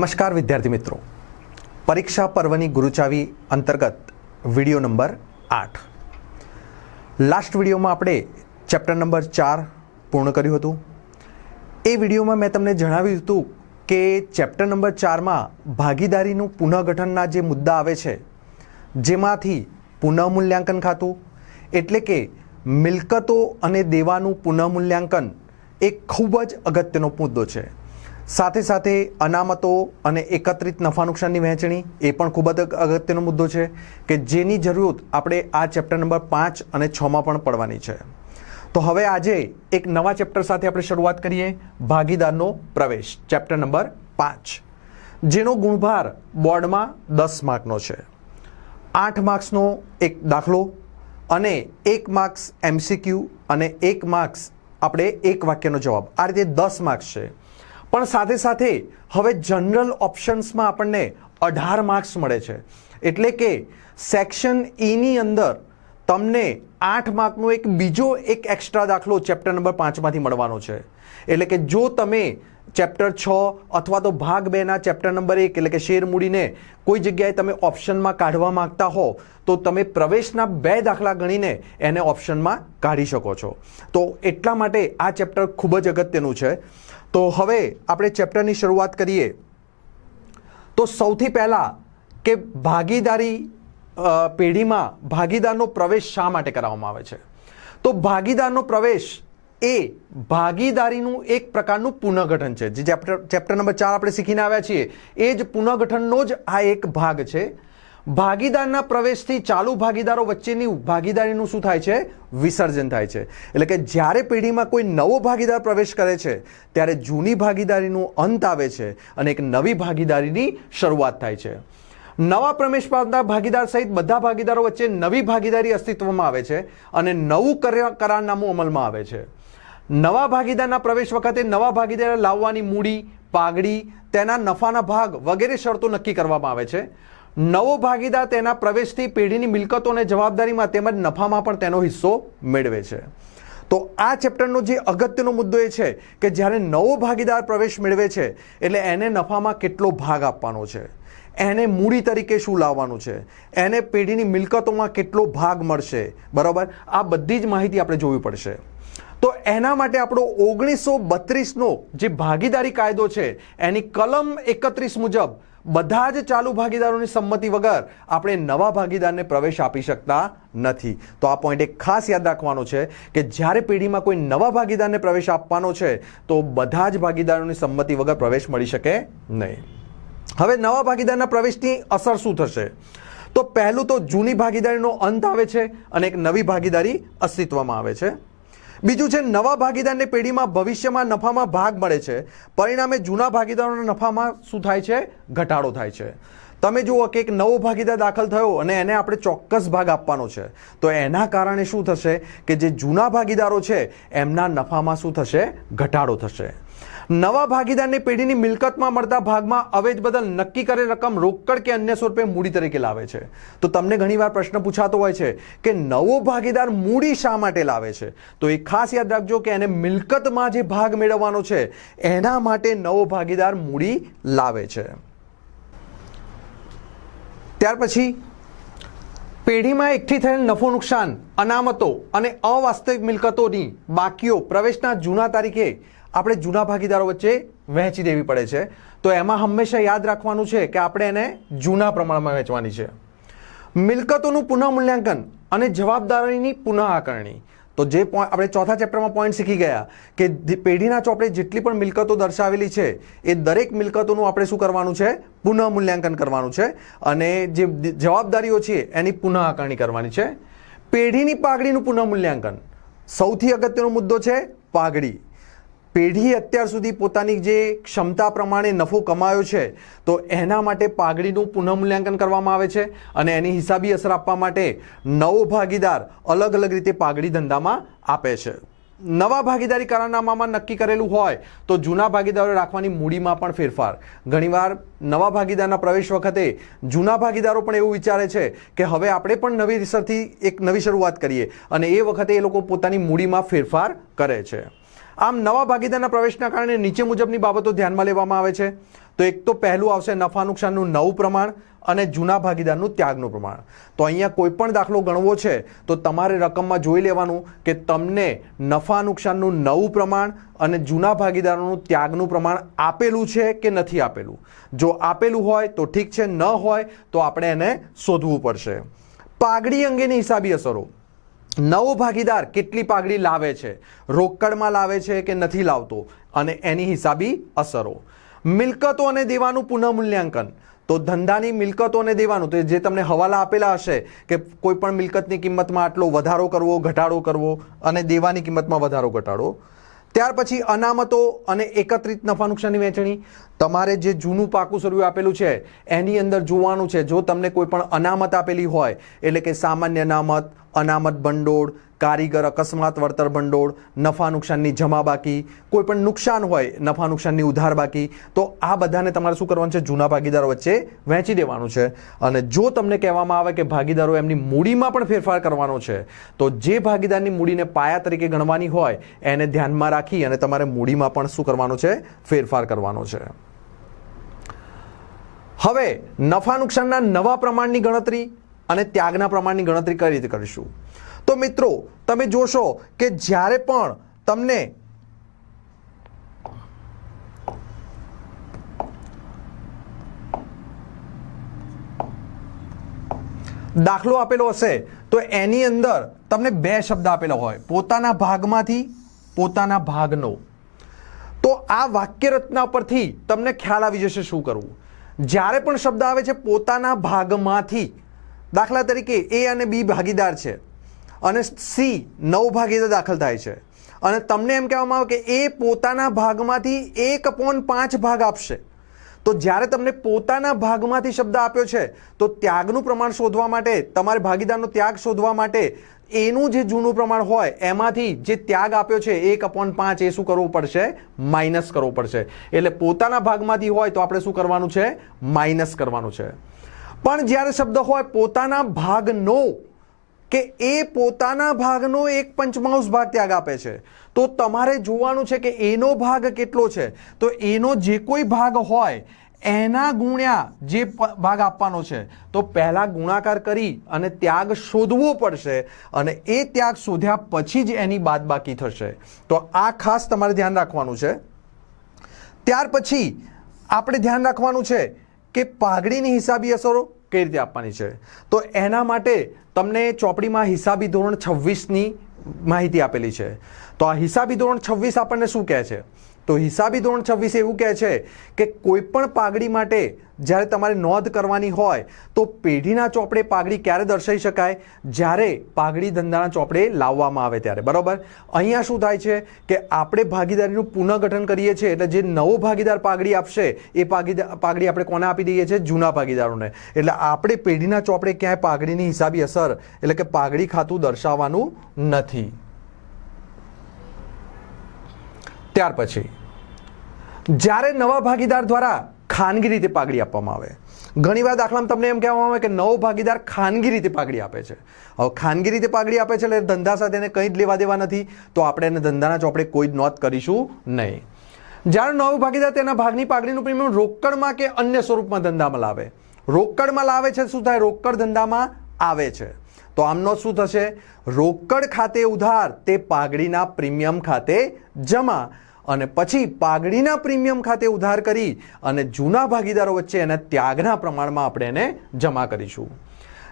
નમસ્કાર વિદ્યાર્થી મિત્રો. પરીક્ષા પર્વની ગુરુચાવી અંતર્ગત વીડિયો નંબર આઠ. લાસ્ટ વિડીયોમાં આપણે ચેપ્ટર નંબર ચાર પૂર્ણ કર્યું હતું. એ વિડીયોમાં મેં તમને જણાવ્યું હતું કે ચેપ્ટર નંબર ચારમાં ભાગીદારીનું પુનઃગઠનના જે મુદ્દા આવે છે, જેમાંથી પુનઃમૂલ્યાંકન ખાતું, એટલે કે મિલકતો અને દેવાનું પુનઃમૂલ્યાંકન એ ખૂબ જ અગત્યનો મુદ્દો છે. સાથે સાથે અનામતો અને એકત્રિત નફા નુકસાનની વહેંચણી એ પણ ખૂબ જ અગત્યનો મુદ્દો છે કે જેની જરૂરત આપણે આ ચેપ્ટર નંબર પાંચ અને છમાં પણ પડવાની છે. તો હવે આજે એક નવા ચેપ્ટર સાથે આપણે શરૂઆત કરીએ, ભાગીદારનો પ્રવેશ, ચેપ્ટર નંબર પાંચ. જેનો ગુણભાર બોર્ડમાં દસ માર્કનો છે. આઠ માર્ક્સનો એક દાખલો અને એક માર્ક્સ એમસીક્યુ અને એક માર્ક્સ આપણે એક વાક્યનો જવાબ. આ રીતે દસ માર્ક્સ છે. પણ સાથે સાથે હવે જનરલ ઓપ્શન્સમાં આપણને અઢાર માર્ક્સ મળે છે. એટલે કે સેક્શન ઈની અંદર તમને આઠ માર્કનો એક બીજો એક એક્સ્ટ્રા દાખલો ચેપ્ટર નંબર પાંચમાંથી મળવાનો છે. એટલે કે જો તમે ચેપ્ટર છ અથવા તો ભાગ બેના ચેપ્ટર નંબર એક એટલે કે શેર મૂડીને કોઈ જગ્યાએ તમે ઓપ્શનમાં કાઢવા માગતા હો, તો તમે પ્રવેશના બે દાખલા ગણીને એને ઓપ્શનમાં કાઢી શકો છો. તો એટલા માટે આ ચેપ્ટર ખૂબ જ અગત્યનું છે. તો હવે આપણે ચેપ્ટરની શરૂઆત કરીએ. તો સૌથી પહેલાં કે ભાગીદારી પેઢીમાં ભાગીદારનો પ્રવેશ શા માટે કરાવવામાં આવે છે? તો ભાગીદારનો પ્રવેશ એ ભાગીદારીનું એક પ્રકારનું પુનઃગઠન છે. જે ચેપ્ટર ચેપ્ટર નંબર ચાર આપણે શીખીને આવ્યા છીએ. એ જ પુનઃગઠનનો જ આ એક ભાગ છે. ભાગીદારના પ્રવેશથી ચાલુ ભાગીદારો વચ્ચેની ભાગીદારીનું શું થાય છે? વિસર્જન થાય છે. એટલે કે જ્યારે પેઢીમાં કોઈ નવો ભાગીદાર પ્રવેશ કરે છે, ત્યારે જૂની ભાગીદારીનું અંત આવે છે અને એક નવી ભાગીદારીની શરૂઆત થાય છે. નવા પ્રવેશ પામતા ભાગીદાર સહિત બધા ભાગીદારો વચ્ચે નવી ભાગીદારી અસ્તિત્વમાં આવે છે અને નવું કરા- કરારનામું અમલમાં આવે છે. નવા ભાગીદારના પ્રવેશ વખતે નવા ભાગીદાર લાવવાની મૂડી, પાઘડી, તેના નફાના ભાગ વગેરે શરતો નક્કી કરવામાં આવે છે. નવો ભાગીદાર તેના પ્રવેશથી પેઢીની મિલકતોને જવાબદારીમાં તેમજ નફામાં પણ તેનો હિસ્સો મેળવે છે. તો આ ચેપ્ટરનો જે અગત્યનો મુદ્દો એ છે કે જ્યારે નવો ભાગીદાર પ્રવેશ મેળવે છે, એટલે એને નફામાં કેટલો ભાગ આપવાનો છે? એને મૂડી તરીકે શું લાવવાનું છે? એને પેઢીની મિલકતોમાં કેટલો ભાગ મળશે? બરાબર? આ બધી જ માહિતી આપણે જોવી પડશે. તો એના માટે આપણો ઓગણીસો બત્રીસનો જે ભાગીદારી કાયદો છે, એની કલમ એકત્રીસ મુજબ બધા જ ચાલુ ભાગીદારોની સંમતિ વગર આપણે નવા ભાગીદારને પ્રવેશ આપી શકતા નથી. તો આ પોઈન્ટ એક ખાસ યાદ રાખવાનો છે કે જ્યારે પેઢીમાં કોઈ નવા ભાગીદારને પ્રવેશ આપવાનો છે, તો બધા જ ભાગીદારોની સંમતિ વગર પ્રવેશ મળી શકે નહીં. હવે નવા ભાગીદારના પ્રવેશની અસર શું થશે? તો પહેલું તો જૂની ભાગીદારીનો અંત આવે છે અને એક નવી ભાગીદારી અસ્તિત્વમાં આવે છે. બીજું છે, નવા ભાગીદારની પેઢીમાં ભવિષ્યમાં નફામાં ભાગ મળે છે. પરિણામે જૂના ભાગીદારોના નફામાં શું થાય છે? ઘટાડો થાય છે. તમે જુઓ કે એક નવો ભાગીદાર દાખલ થયો અને એને આપણે ચોક્કસ ભાગ આપવાનો છે. તો એના કારણે શું થશે કે જે જૂના ભાગીદારો છે, એમના નફામાં શું થશે? ઘટાડો થશે. નવા ભાગીદારની પેઢીની મિલકતમાં મળતા ભાગમાં અવેજ બદલ નક્કી કરેલ રકમ રોકડ કે અન્ય સ્વરૂપે મૂડી તરીકે લાવે છે. તો તમને ઘણીવાર પ્રશ્ન પૂછાતો હોય છે કે નવો ભાગીદાર મૂડી શા માટે લાવે છે? તો એ ખાસ યાદ રાખજો કે એને મિલકતમાં જે ભાગ મેળવવાનો છે, એના માટે નવો ભાગીદાર મૂડી લાવે છે. ત્યાર પછી, પેઢીમાં એકઠી થયેલ નફો નુકસાન, અનામતો અને અવાસ્તવિક મિલકતોની બાકીઓ પ્રવેશના જૂના તારીખે આપણે જૂના ભાગીદારો વચ્ચે વહેંચી દેવી પડે છે. તો એમાં હંમેશા યાદ રાખવાનું છે કે આપણે એને જૂના પ્રમાણમાં વહેંચવાની છે. મિલકતોનું પુનઃમૂલ્યાંકન અને જવાબદારીની પુનઃ આકરણી તો જે આપણે ચોથા ચેપ્ટરમાં પોઈન્ટ શીખી ગયા કે પેઢીના ચોપડે જેટલી પણ મિલકતો દર્શાવેલી છે, એ દરેક મિલકતોનું આપણે શું કરવાનું છે? પુનઃમૂલ્યાંકન કરવાનું છે. અને જે જવાબદારીઓ છે, એની પુનઃ આકારણી કરવાની છે. પેઢીની પાઘડીનું પુનઃમૂલ્યાંકન. સૌથી અગત્યનો મુદ્દો છે પાઘડી. પેઢી અત્યાર સુધી પોતાની જે ક્ષમતા પ્રમાણે નફો કમાયો છે, તો એના માટે પાઘડીનું પુનઃમૂલ્યાંકન કરવામાં આવે છે અને એની હિસાબી અસર આપવા માટે નવો ભાગીદાર અલગ અલગ રીતે પાઘડી ધંધામાં આપે છે. નવા ભાગીદારી કરારનામામાં નક્કી કરેલું હોય, તો જૂના ભાગીદારો રાખવાની મૂડીમાં પણ ફેરફાર. ઘણીવાર નવા ભાગીદારના પ્રવેશ વખતે જૂના ભાગીદારો પણ એવું વિચારે છે કે હવે આપણે પણ નવી સરથી એક નવી શરૂઆત કરીએ અને એ વખતે એ લોકો પોતાની મૂડીમાં ફેરફાર કરે છે. આમ નવા ભાગીદારના પ્રવેશના કારણે નીચે મુજબની બાબતો ધ્યાનમાં લેવામાં આવે છે. તો એક તો પહેલું આવશે નફા નુકસાનનું નવું પ્રમાણ અને જૂના ભાગીદારનું ત્યાગનું પ્રમાણ. તો અહીંયા કોઈ પણ દાખલો ગણવો છે, તો તમારે રકમમાં જોઈ લેવાનું કે તમને નફા નુકસાનનું નવું પ્રમાણ અને જૂના ભાગીદારોનું ત્યાગનું પ્રમાણ આપેલું છે કે નથી આપેલું. જો આપેલું હોય તો ઠીક છે, ન હોય તો આપણે એને શોધવું પડશે. પાઘડી અંગેની હિસાબી અસરો. નવો ભાગીદાર કેટલી પાઘડી લાવે છે? રોકડમાં લાવે છે કે નથી લાવતો? અને એની હિસાબી અસરો. મિલકતો અને દેવાનું પુનઃમૂલ્યાંકન. તો ધંધાની મિલકતોને દેવાનું, તો જે તમને હવાલા આપેલા હશે કે કોઈ પણ મિલકતની કિંમતમાં આટલો વધારો કરવો, ઘટાડો કરવો અને દેવાની કિંમતમાં વધારો, ઘટાડો. ત્યાર પછી અનામતો અને એકત્રિત નફા નુકસાનની વહેંચણી. તમારે જે જૂનું પાકું સર્વ્યુ આપેલું છે, એની અંદર જોવાનું છે, જો તમને કોઈ પણ અનામત આપેલી હોય, એટલે કે સામાન્ય અનામત અનામત ભંડોળ, કારીગર અકસ્માત, વળતર ભંડોળ, નફા નુકસાનની જમા બાકી, કોઈ પણ નુકસાન હોય, નફા નુકસાનની ઉધાર બાકી, તો આ બધાને તમારે શું કરવાનું છે? જૂના ભાગીદારો વચ્ચે વહેંચી દેવાનું છે. અને જો તમને કહેવામાં આવે કે ભાગીદારો એમની મૂડીમાં પણ ફેરફાર કરવાનો છે, તો જે ભાગીદારની મૂડીને પાયા તરીકે ગણવાની હોય, એને ધ્યાનમાં રાખી અને તમારે મૂડીમાં પણ શું કરવાનું છે? ફેરફાર કરવાનો છે. હવે, નફા નુકસાનના નવા પ્રમાણની ગણતરી અને ત્યાગના પ્રમાણની ગણતરી કઈ રીતે કરીશું? તો મિત્રો, તમે જોશો કે જ્યારે પણ તમને દાખલો આપેલો હશે, તો એની અંદર તમને બે શબ્દ આપેલા હોય. પોતાના ભાગમાંથી, પોતાના ભાગનો. તો આ વાક્ય રચના પરથી તમને ખ્યાલ આવી જશે શું કરવું. જ્યારે પણ શબ્દ આવે છે પોતાના ભાગમાંથી દાખલા તરીકે એ અને બી ભાગીદાર છે. અને સી નવ ભાગીદાર દાખલ થાય છે. અને તમને એમ કહેવામાં આવે કે એ પોતાના ભાગમાંથી એક પોન પાંચ ભાગ આપશે. તો જ્યારે તમને પોતાના ભાગમાંથી શબ્દ આપ્યો છે, તો ત્યાગનું પ્રમાણ શોધવા માટે, તમારે ભાગીદારનો ત્યાગ શોધવા માટે એનું જે જૂનું પ્રમાણ હોય, એમાંથી જે ત્યાગ આપ્યો છે, એક અપોન પાંચ એ શું કરવું પડશે? માઇનસ કરવું પડશે. એટલે પોતાના ભાગમાંથી હોય તો આપણે શું કરવાનું છે? માઇનસ કરવાનું છે. પણ જ્યારે શબ્દ હોય પોતાના ભાગનો, કે એ પોતાના ભાગનો એક પંચમાંશ ભાગ ત્યાગ આપે છે, તો તમારે જોવાનું છે કે એનો ભાગ કેટલો છે. તો એનો જે કોઈ ભાગ હોય, એના ગુણ્યા જે ભાગ આપવાનો છે. તો પહેલાં ગુણાકાર કરી અને ત્યાગ શોધવો પડશે અને એ ત્યાગ શોધ્યા પછી જ એની બાદબાકી થશે. તો આ ખાસ તમારે ધ્યાન રાખવાનું છે. ત્યાર પછી આપણે ધ્યાન રાખવાનું છે કે પાઘડીની હિસાબી અસરો કઈ રીતે આપવાની છે? તો એના માટે તમને ચોપડીમાં હિસાબી ધોરણ છવ્વીસની માહિતી આપેલી છે. તો આ હિસાબી ધોરણ છવ્વીસ આપણને શું કહે છે? તો હિસાબી ધોરણ છવ્વીસ એવું કહે છે કે કોઈ પણ પાઘડી માટે જ્યારે તમારે નોંધ કરવાની હોય તો પેઢીના ચોપડે પાઘડી ક્યારે દર્શાવી શકાય? જ્યારે પાઘડી ધંધાના ચોપડે લાવવામાં આવે ત્યારે. બરાબર? અહીંયા શું થાય છે કે આપણે ભાગીદારીનું પુનઃગઠન કરીએ છીએ એટલે જે નવો ભાગીદાર પાઘડી આપશે, એ પાઘીદાર પાઘડી આપણે કોને આપી દઈએ છીએ? જૂના ભાગીદારોને. એટલે આપણે પેઢીના ચોપડે ક્યાંય પાઘડીની હિસાબી અસર એટલે કે પાઘડી ખાતું દર્શાવવાનું નથી. ત્યાર પછી જ્યારે નવા ભાગીદાર દ્વારા ખાનગી રીતે પાઘડી આપવામાં આવે. ઘણીવાર દાખલામાં તમને એમ કહેવામાં આવે કે નવો ભાગીદાર ખાનગી રીતે પાઘડી આપે છે. હવે ખાનગી રીતે પાઘડી આપે છે એટલે ધંધા સાથે એને કંઈ જ લેવા દેવા નથી, તો આપણે એને ધંધાના ચોપડે કોઈ જ નોંધ કરીશું નહીં. જ્યારે નવો ભાગીદાર તેના ભાગની પાઘડીનું પ્રીમિયમ રોકડમાં કે અન્ય સ્વરૂપમાં ધંધામાં લાવે. રોકડમાં લાવે છે શું થાય? રોકડ ધંધામાં આવે છે. તો આમનો શું થશે? રોકડ ખાતે ઉધાર, તે પાઘડીના પ્રીમિયમ ખાતે જમા. અને પછી પાઘડીના પ્રીમિયમ ખાતે ઉધાર કરી અને જૂના ભાગીદારો વચ્ચે એના ત્યાગના પ્રમાણમાં આપણે એને જમા કરીશું.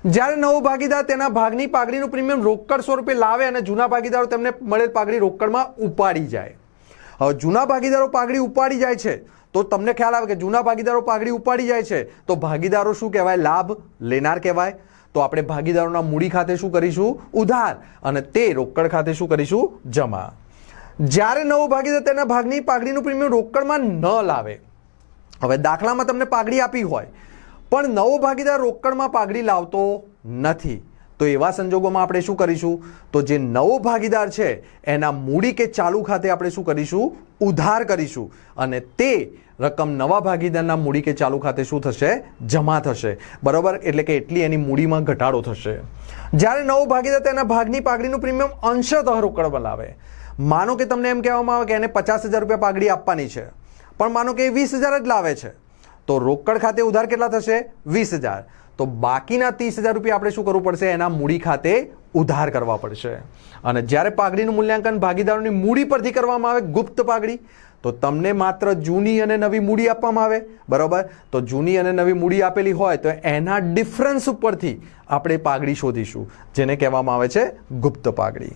જ્યારે નવો ભાગીદાર તેના ભાગની પાઘડીનું પ્રીમિયમ રોકડ સ્વરૂપે લાવે અને જૂના ભાગીદારો તેમને મળેલ પાઘડી રોકડમાં ઉપાડી જાય. હવે જૂના ભાગીદારો પાઘડી ઉપાડી જાય છે, તો તમને ખ્યાલ આવે કે જૂના ભાગીદારો પાઘડી ઉપાડી જાય છે, તો ભાગીદારો શું કહેવાય? લાભ લેનાર કહેવાય. તો આપણે ભાગીદારોના મૂડી ખાતે શું કરીશું? ઉધાર. અને તે રોકડ ખાતે શું કરીશું? જમા. જ્યારે નવો ભાગીદાર તેના ભાગની પાઘડીનું પ્રીમિયમ રોકડમાં ન લાવે. હવે દાખલામાં તમને પાઘડી આપી હોય, પણ નવો ભાગીદાર રોકડમાં પાઘડી લાવતો નથી. તો એવા સંજોગોમાં આપણે શું કરીશું? તો જે નવો ભાગીદાર છે, એના મૂડી કે ચાલુ ખાતે આપણે શું કરીશું? ઉધાર કરીશું. અને તે રકમ નવા ભાગીદારના મૂડી કે ચાલુ ખાતે શું થશે? જમા થશે. બરાબર? એટલે કે એટલી એની મૂડીમાં ઘટાડો થશે. જ્યારે નવો ભાગીદાર તેના ભાગની પાઘડીનું પ્રીમિયમ અંશતઃ રોકડમાં લાવે માનો કે તમને એમ કહેવામાં આવે કે એને પચાસ હજાર રૂપિયા પાઘડી આપવાની છે, પણ માનો કે એ વીસ હજાર જ લાવે છે. તો રોકડ ખાતે ઉધાર કેટલા થશે? વીસ હજાર. તો બાકીના ત્રીસ હજાર રૂપિયા આપણે શું કરવું પડશે? એના મૂડી ખાતે ઉધાર કરવા પડશે. અને જ્યારે પાઘડીનું મૂલ્યાંકન ભાગીદારોની મૂડી પરથી કરવામાં આવે, ગુપ્ત પાઘડી, તો તમને માત્ર જૂની અને નવી મૂડી આપવામાં આવે. બરાબર? તો જૂની અને નવી મૂડી આપેલી હોય, તો એના ડિફરન્સ ઉપરથી આપણે પાઘડી શોધીશું, જેને કહેવામાં આવે છે ગુપ્ત પાઘડી.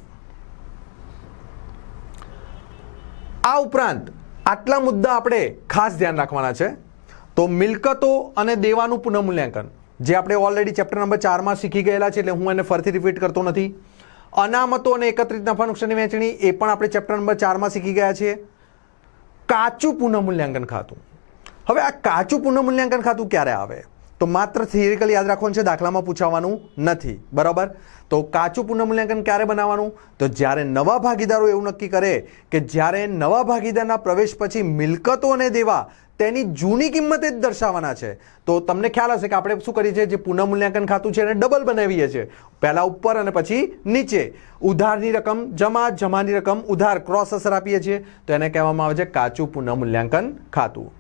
આ ઉપરાંત આટલા મુદ્દા આપણે ખાસ ધ્યાન રાખવાના છે. તો મિલકતો અને દેવાનું પુનઃમૂલ્યાંકન, જે આપણે ઓલરેડી ચેપ્ટર નંબર ચારમાં શીખી ગયેલા છે એટલે હું એને ફરીથી રિપીટ કરતો નથી. અનામતો અને એકત્રિત નફા નુકસાનની વહેંચણી એ પણ આપણે ચેપ્ટર નંબર ચારમાં શીખી ગયા છીએ. કાચું પુનઃમૂલ્યાંકન ખાતું. હવે આ કાચું પુનઃમૂલ્યાંકન ખાતું ક્યારે આવે? તો માત્ર થિયરિકલ યાદ રાખવાનું છે, દાખલામાં પૂછાવાનું નથી. બરાબર? તો કાચું પુનઃમૂલ્યાંકન ક્યારે બનાવવાનું? તો જ્યારે નવા ભાગીદારો એવું નક્કી કરે કે જ્યારે નવા ભાગીદારના પ્રવેશ પછી મિલકતો અને દેવા તેની જૂની કિંમતે જ દર્શાવવાના છે, તો તમને ખ્યાલ હશે કે આપણે શું કરીએ છીએ? જે પુનઃમૂલ્યાંકન ખાતું છે એને ડબલ બનાવીએ છીએ. પહેલાં ઉપર અને પછી નીચે. ઉધારની રકમ જમા, જમાની રકમ ઉધાર ક્રોસ અસર આપીએ છીએ. તો એને કહેવામાં આવે છે કાચું પુનઃમૂલ્યાંકન ખાતું.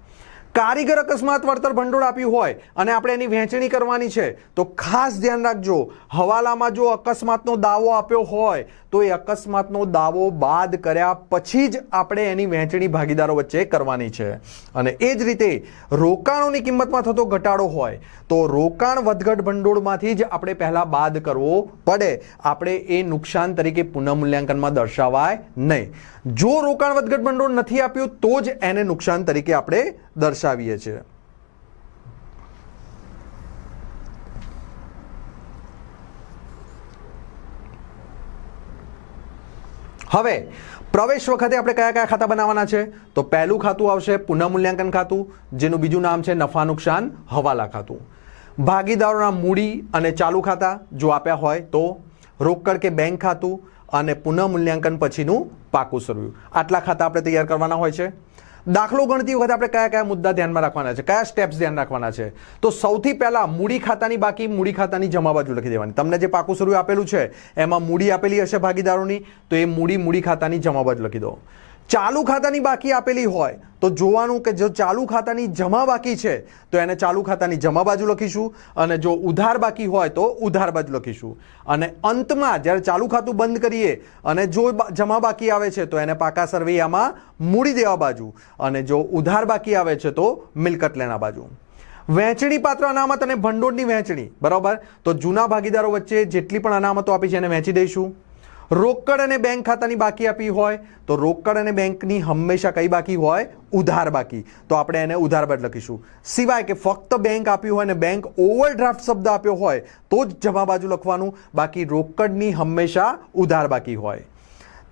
કારીગર અકસ્માત વળતર ભંડોળ આપ્યું હોય અને આપણે એની વહેંચણી કરવાની છે, તો ખાસ ધ્યાન રાખજો. હવાલામાં જો અકસ્માતનો દાવો આપ્યો હોય, તો એ અકસ્માતનો દાવો બાદ કર્યા પછી જ આપણે એની વહેંચણી ભાગીદારો વચ્ચે કરવાની છે. અને એ જ રીતે રોકાણોની કિંમતમાં થતો ઘટાડો હોય, તો રોકાણ વધઘટ ભંડોળમાંથી જ આપણે પહેલાં બાદ કરવો પડે. આપણે એ નુકસાન તરીકે પુનઃમૂલ્યાંકનમાં દર્શાવાય નહીં. જો રોકાણ વધઘટ ભંડોળ નથી આપ્યું, તો જ એને નુકસાન તરીકે આપણે દર્શાવીએ છીએ. હવે, પ્રવેશ વખતે આપણે કયા કયા ખાતા બનાવવાના છે? તો પહેલું ખાતું આવશે પુનઃમૂલ્યાંકન ખાતું, જેનું બીજું નામ છે નફા નુકસાન હવાલા ખાતું. ભાગીદારોના મૂડી અને ચાલુ ખાતા જો આપ્યા હોય તો રોકડ કે બેંક ખાતું અને પુનઃ મૂલ્યાંકન પછીનું પાકું સરવ્યું આટલા ખાતા આપણે તૈયાર કરવાના હોય છે. દાખલો ગણતી વખતે આપણે કયા કયા મુદ્દા ધ્યાનમાં રાખવાના છે? કયા સ્ટેપ્સ ધ્યાન રાખવાના છે? તો સૌથી પહેલા મૂડી ખાતાની બાકી, મૂડી ખાતાની જમા બાજુ લખી દેવાની. તમને જે પાકું સરવ્યું આપેલું છે, એમાં મૂડી આપેલી હશે ભાગીદારોની, તો એ મૂડી મૂડી ખાતાની જમા બાજુ લખી દો. ચાલુ ખાતાની બાકી આપેલી હોય, તો જોવાનું કે જો ચાલુ ખાતાની જમા બાકી છે, તો એને ચાલુ ખાતાની જમા બાજુ લખીશું અને જો ઉધાર બાકી હોય, તો ઉધાર બાજુ લખીશું. અને અંતમાં જ્યારે ચાલુ ખાતું બંધ કરીએ અને જો જમા બાકી આવે છે, તો એને પાકા સરવૈયામાં મૂડી દેવા બાજુ. અને જો ઉધાર બાકી આવે છે, તો મિલકત લેણા બાજુ. વહેંચણી પાત્ર અનામત અને ભંડોળની વહેંચણી બરાબર? તો જૂના ભાગીદારો વચ્ચે જેટલી પણ અનામતો આપી છે, એને વહેંચી દઈશું. રોકડ અને બેંક ખાતાની બાકી આપી હોય, તો રોકડ અને બેંકની હંમેશા કઈ બાકી હોય? ઉધાર બાકી. તો આપણે એને ઉધાર બાદ લખીશું. સિવાય કે ફક્ત બેંક આપ્યું હોય અને બેંક ઓવરડ્રાફ્ટ શબ્દ આપ્યો હોય, તો જ જમા બાજુ લખવાનું. બાકી રોકડની હંમેશા ઉધાર બાકી હોય.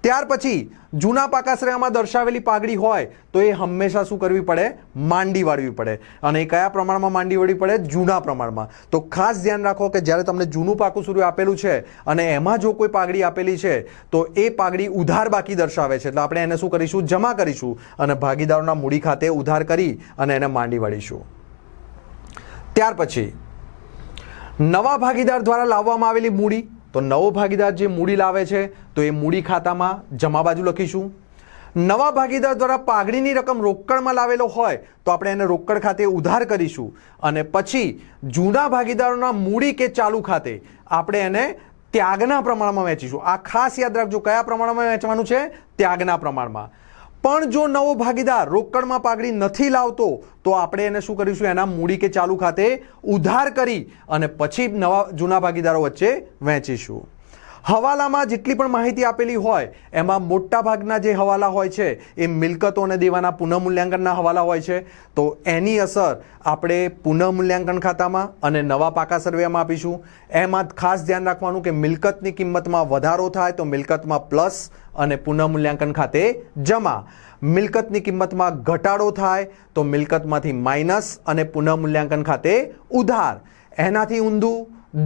ત્યાર પછી જૂના પાકાશ્રયમાં દર્શાવેલી પાઘડી હોય તો એ હંમેશા શું કરવી પડે? માંડી વાળવી પડે. અને એ કયા પ્રમાણમાં માંડી વાળવી પડે? જૂના પ્રમાણમાં. તો ખાસ ધ્યાન રાખો કે જ્યારે તમને જૂનું પાકું સૂર્ય આપેલું છે અને એમાં જો કોઈ પાઘડી આપેલી છે, તો એ પાઘડી ઉધાર બાકી દર્શાવે છે. એટલે આપણે એને શું કરીશું? જમા કરીશું અને ભાગીદારોના મૂડી ખાતે ઉધાર કરી અને એને માંડી વાળીશું. ત્યાર પછી નવા ભાગીદાર દ્વારા લાવવામાં આવેલી મૂડી તો નવો ભાગીદાર જે મૂડી લાવે છે, તો એ મૂડી ખાતામાં જમા બાજુ લખીશું. નવા ભાગીદાર દ્વારા પાઘડીની રકમ રોકડમાં લાવેલો હોય, તો આપણે એને રોકડ ખાતે ઉધાર કરીશું. અને પછી જૂના ભાગીદારોના મૂડી કે ચાલુ ખાતે આપણે એને ત્યાગના પ્રમાણમાં વેચીશું. આ ખાસ યાદ રાખજો, કયા પ્રમાણમાં વેચવાનું છે? ત્યાગના પ્રમાણમાં. પણ જો નવો ભાગીદાર રોકડમાં પાઘડી નથી લાવતો, તો આપણે એને શું કરીશું? એના મૂડી કે ચાલુ ખાતે ઉધાર કરી અને પછી નવા જૂના ભાગીદારો વચ્ચે વહેંચીશું. હવાલામાં જેટલી પણ માહિતી આપેલી હોય, એમાં મોટા ભાગના જે હવાલા હોય છે, એ મિલકતો અને દેવાના પુનઃમૂલ્યાંકનના હવાલા હોય છે. તો એની અસર આપણે પુનઃમૂલ્યાંકન ખાતામાં અને નવા પાકા સર્વેમાં આપીશું. એમાં ખાસ ધ્યાન રાખવાનું કે મિલકતની કિંમતમાં વધારો થાય તો મિલકતમાં પ્લસ અને પુનઃમૂલ્યાંકન ખાતે જમા. મિલકતની કિંમતમાં ઘટાડો થાય તો મિલકતમાંથી માઇનસ અને પુનઃમૂલ્યાંકન ખાતે ઉધાર. એનાથી ઊંધું,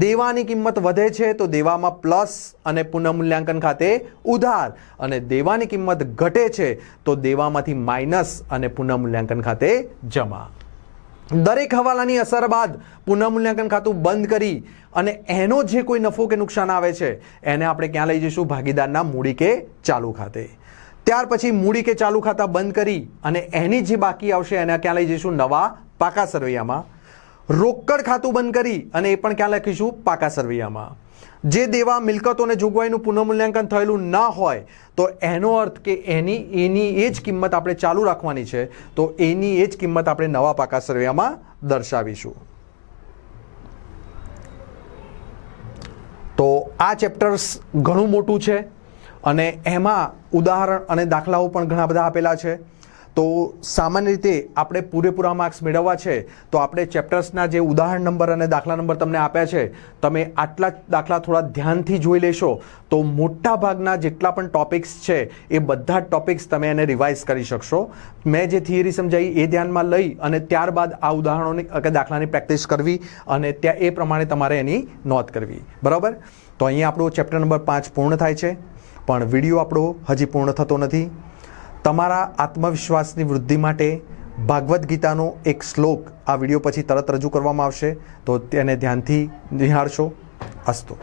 દેવાની કિંમત વધે છે તો દેવામાં પ્લસ અને પુનઃમૂલ્યાંકન ખાતે ઉધાર. અને દેવાની કિંમત ઘટે છે તો દેવામાંથી માઇનસ અને પુનઃમૂલ્યાંકન ખાતે જમા. દરેક હવાલાની અસર બાદ પુનઃમૂલ્યાંકન ખાતું બંધ કરી અને એનો જે કોઈ નફો કે નુકસાન આવે છે, એને આપણે ક્યાં લઈ જઈશું? ભાગીદારના મૂડી કે ચાલુ ખાતે. ત્યાર પછી મૂડી કે ચાલુ ખાતા બંધ કરી અને એની જે બાકી આવશે, એને ક્યાં લઈ જઈશું? નવા પાકા સરવૈયામાં. રોકડ ખાતું બંધ કરી અને એ પણ ક્યાં લખીશું? પાકા સરવૈયામાં. જે દેવા મિલકતોને જોગવાઈનું પુનઃમૂલ્યાંકન થયેલું ના હોય, તો એનો અર્થ કે એની એની એ જ કિંમત આપણે ચાલુ રાખવાની છે, તો એની એ જ કિંમત આપણે નવા પાકા સર્વેમાં દર્શાવીશું. તો આ ચેપ્ટર્સ ઘણું મોટું છે, અને એમાં ઉદાહરણ અને દાખલાઓ પણ ઘણા બધા આપેલા છે. તો સામાન્ય રીતે આપણે પૂરેપૂરા માર્ક્સ મેળવવા છે, તો આપણે ચેપ્ટર્સના જે ઉદાહરણ નંબર અને દાખલા નંબર તમને આપ્યા છે, તમે આટલા દાખલા થોડા ધ્યાનથી જોઈ લેશો, તો મોટા ભાગના જેટલા પણ ટોપિક્સ છે, એ બધા જ ટોપિક્સ તમે એને રિવાઇઝ કરી શકશો. મેં જે થિયરી સમજાવી એ ધ્યાનમાં લઈ અને ત્યારબાદ આ ઉદાહરણોની કે દાખલાની પ્રેક્ટિસ કરવી અને ત્યાં એ પ્રમાણે તમારે એની નોંધ કરવી. બરાબર? તો અહીંયા આપણો ચેપ્ટર નંબર પાંચ પૂર્ણ થાય છે, પણ વીડિયો આપણો હજી પૂર્ણ થતો નથી. તમારા આત્મવિશ્વાસની વૃદ્ધિ માટે ભાગવદ્ ગીતાનો એક શ્લોક આ વીડિયો પછી તરત રજૂ કરવામાં આવશે, તો તેને ધ્યાનથી નિહાળશો. અસ્તુ.